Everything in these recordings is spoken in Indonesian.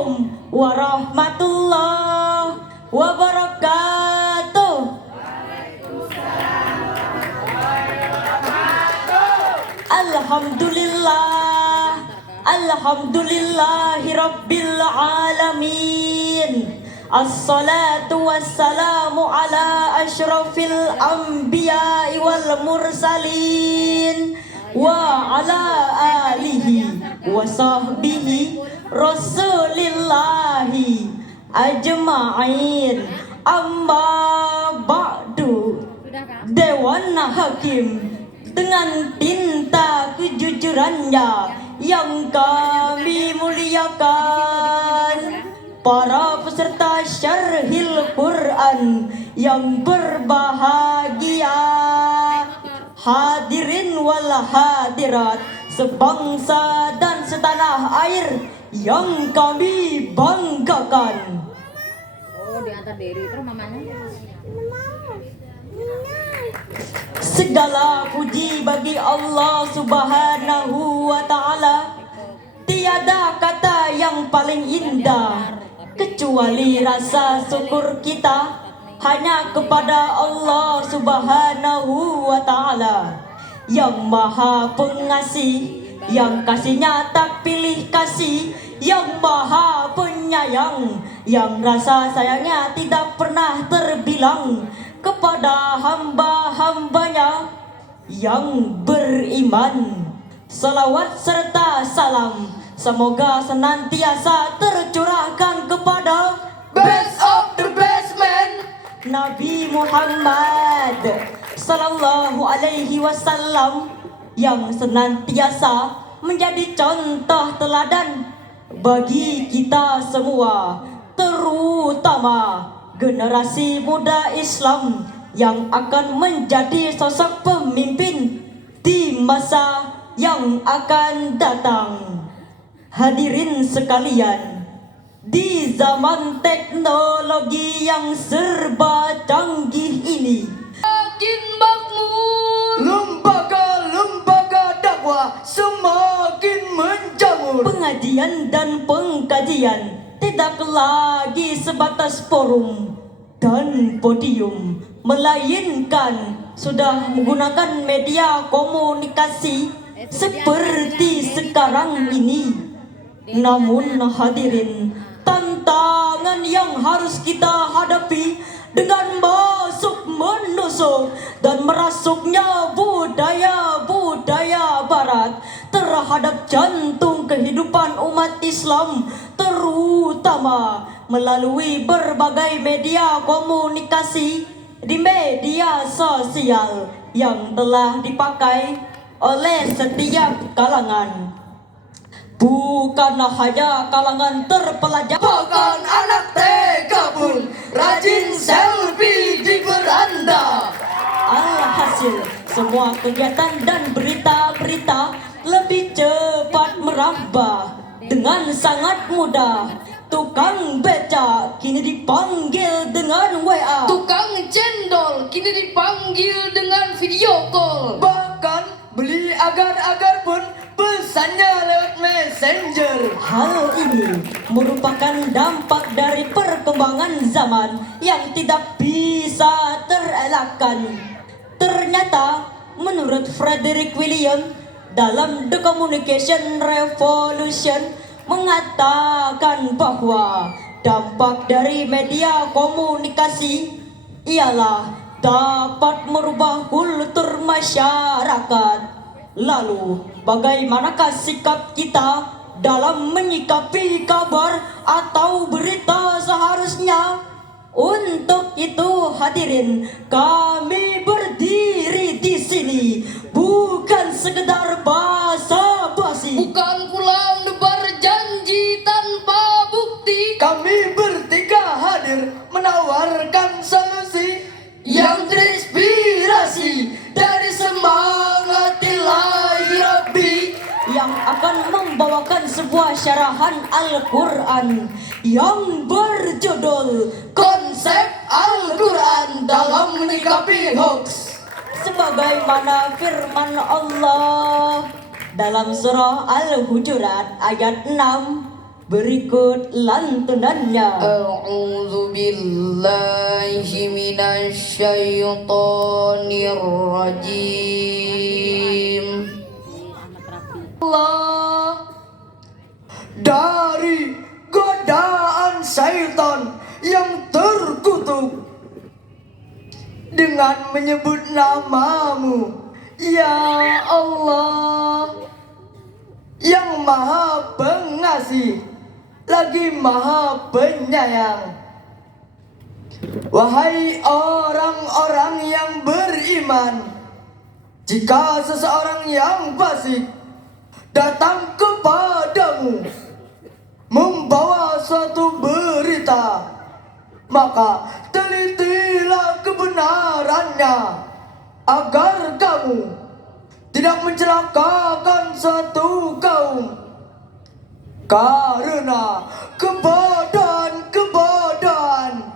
Assalamualaikum warahmatullahi wabarakatuh. Alhamdulillah, alhamdulillahi rabbil alamin. Assalatu wassalamu ala asyrafil anbiya'i wal mursalin wa ala alihi wa sahbihi rasulillahi ajma'in. Amma ba'du. Dewan Hakim dengan tinta kejujurannya yang kami muliakan, para peserta syarhil Quran yang berbahagia, hadirin wal hadirat sebangsa dan setanah air yang kami banggakan. Oh, diantar diri terus mamanya. Segala puji bagi Allah Subhanahu wa ta'ala. Tiada kata yang paling indah kecuali rasa syukur kita hanya kepada Allah Subhanahu wa ta'ala yang maha pengasih, yang kasihnya tak pilih kasih, yang maha penyayang, yang rasa sayangnya tidak pernah terbilang kepada hamba-hambanya yang beriman. Salawat serta salam semoga senantiasa tercurahkan kepada Best of the best man, Nabi Muhammad sallallahu alaihi wasallam, yang senantiasa menjadi contoh teladan bagi kita semua, terutama generasi muda Islam yang akan menjadi sosok pemimpin di masa yang akan datang. Hadirin sekalian, di zaman teknologi yang serba canggih ini, makin makmur, lembaga-lembaga dakwah semakin menjamur. pengajian dan pengkajian tidak lagi sebatas forum dan podium, melainkan sudah menggunakan media komunikasi seperti sekarang ini. Namun hadirin, tantangan yang harus kita hadapi dengan masuk menusuk dan merasuknya budaya-budaya barat terhadap jantung kehidupan umat Islam, terutama melalui berbagai media komunikasi di media sosial yang telah dipakai oleh setiap kalangan. Bukan hanya kalangan terpelajar, Bahkan anak TK pun rajin selfie di beranda. alhasil semua kegiatan dan berita-berita lebih cepat merambah dengan sangat mudah. Tukang beca kini dipanggil dengan WA. Tukang cendol kini dipanggil dengan video call. Bahkan beli agar-agar pun pesannya lewat messenger. Hal ini merupakan dampak dari perkembangan zaman yang tidak bisa terelakkan. Ternyata menurut Frederick William dalam The Communication Revolution mengatakan bahwa dampak dari media komunikasi ialah dapat merubah kultur masyarakat. Lalu, bagaimanakah sikap kita dalam menyikapi kabar atau berita seharusnya? Untuk itu hadirin, kami berdiri di sini bukan sekedar basa-basi, Bukan pula menebar janji tanpa bukti. Kami bertiga hadir menawarkan solusi yang terinspirasi dari semangat ilahi Rabbi, yang akan membawakan sebuah syarahan Al-Quran yang berjudul konsep Al-Quran dalam menyikapi hoax. sebagaimana firman Allah dalam surah Al-Hujurat ayat 6, Berikut lantunannya. A'udzu billahi minasyaitonir rajim. Allah dari godaan syaitan yang terkutuk dengan menyebut namamu, ya Allah, yang maha pengasih lagi maha penyayang. Wahai orang-orang yang beriman, jika seseorang yang fasik datang kepadamu membawa suatu berita, maka telitilah kebenarannya agar kamu tidak mencelakakan suatu kaum karena kebodohan-kebodohan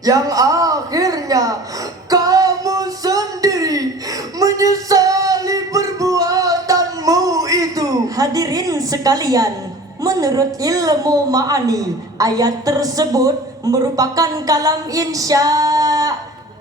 yang akhirnya kamu sendiri menyesali perbuatanmu itu. Hadirin sekalian, menurut ilmu ma'ani, ayat tersebut merupakan kalam insya,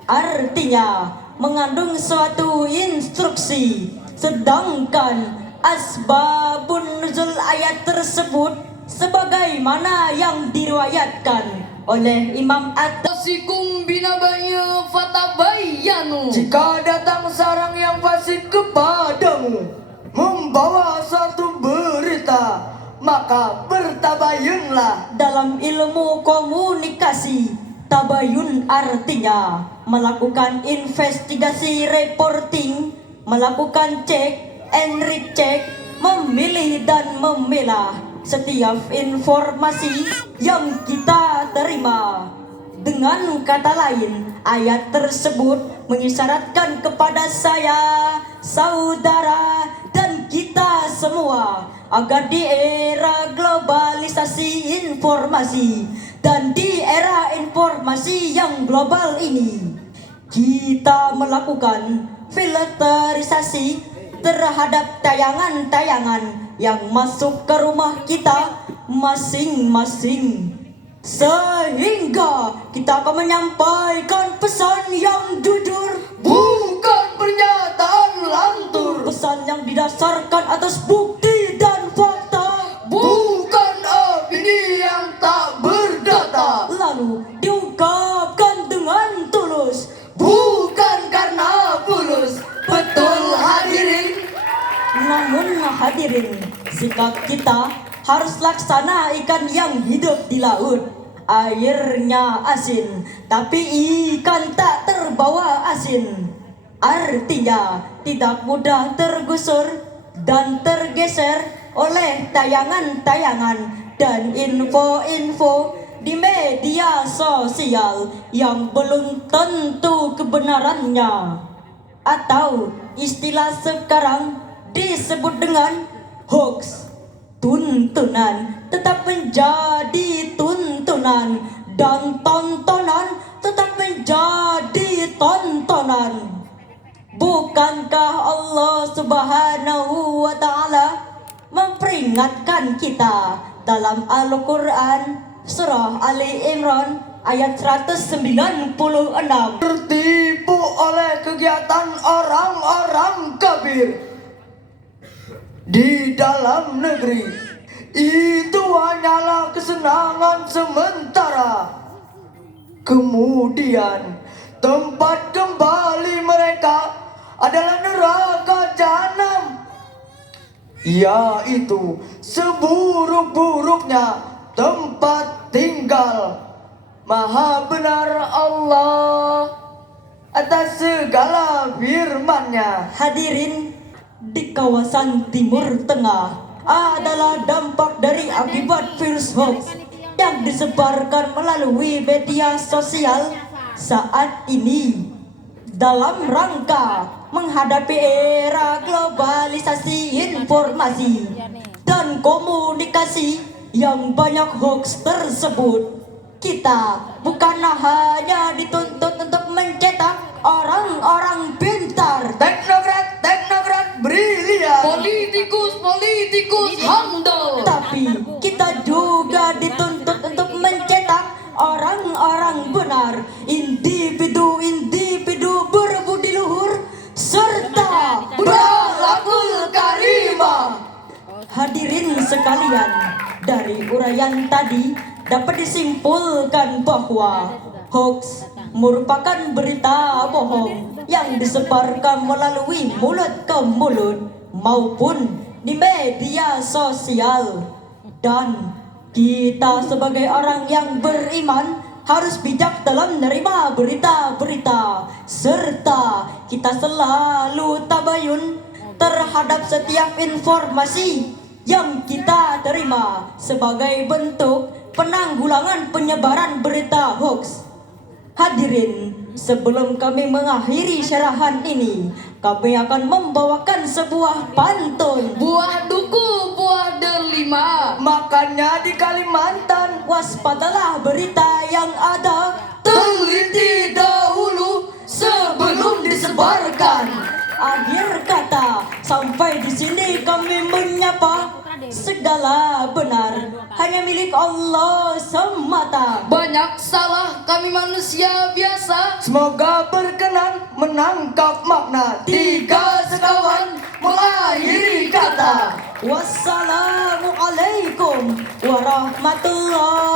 artinya mengandung suatu instruksi, sedangkan asbabun nuzul ayat tersebut sebagaimana yang diriwayatkan oleh Imam At-Tasikum binabaya fatabayyanu. Jika datang seorang yang fasik kepadamu membawa suatu berita, maka bertabayunlah. Dalam ilmu komunikasi, tabayun artinya melakukan investigasi, reporting, melakukan cek and recheck, memilih dan memilah setiap informasi yang kita terima. Dengan kata lain, ayat tersebut mengisyaratkan kepada saya, saudara, dan kita semua agar di era globalisasi informasi dan di era informasi yang global ini, kita melakukan filterisasi terhadap tayangan-tayangan yang masuk ke rumah kita masing-masing, sehingga kita akan menyampaikan pesan yang jujur, bukan pernyataan lantur, pesan yang didasarkan atas bukti dan fakta, bukan opini yang tak berdata, lalu diungkapkan dengan tulus, bukan karena fulus. Betul hadirin. Namun hadirin, sikap kita harus laksana ikan yang hidup di laut. Airnya asin, tapi ikan tak terbawa asin. Artinya tidak mudah tergusur dan tergeser oleh tayangan-tayangan dan info-info di media sosial yang belum tentu kebenarannya, atau istilah sekarang disebut dengan hoax. Tuntunan tetap menjadi tuntunan dan tontonan tetap menjadi tontonan. Bukankah Allah Subhanahu wa Ta'ala memperingatkan kita dalam Al-Quran surah Ali Imran ayat 196? Tertipu oleh kegiatan orang-orang kafir di dalam negeri, itu hanyalah kesenangan sementara. Kemudian tempat kembali mereka adalah neraka jahanam, yaitu seburuk-buruknya tempat tinggal. Maha benar Allah atas segala firman-Nya. Hadirin, di kawasan Timur Tengah adalah dampak dari akibat virus hoax yang disebarkan melalui media sosial saat ini. Dalam rangka menghadapi era globalisasi informasi dan komunikasi yang banyak hoax tersebut, kita bukanlah hanya dituntut untuk mencetak orang-orang pintar, teknokrat brilian, politikus handal, tapi kita juga yang tadi dapat disimpulkan bahwa hoax merupakan berita bohong yang disebarkan melalui mulut ke mulut maupun di media sosial. Dan kita sebagai orang yang beriman harus bijak dalam menerima berita-berita, serta kita selalu tabayun terhadap setiap informasi yang kita terima sebagai bentuk penanggulangan penyebaran berita hoax. Hadirin, sebelum kami mengakhiri syarahan ini, kami akan membawakan sebuah pantun. Buah duku, buah delima, makannya di Kalimantan. Waspadalah berita yang ada, Teliti dahulu sebelum disebarkan. akhir kata, sampai di sini kami menyapa. Segala benar hanya milik Allah semata. Banyak salah kami manusia biasa, semoga berkenan menangkap makna. Tiga sekawan mengakhiri kata. Wassalamualaikum warahmatullahi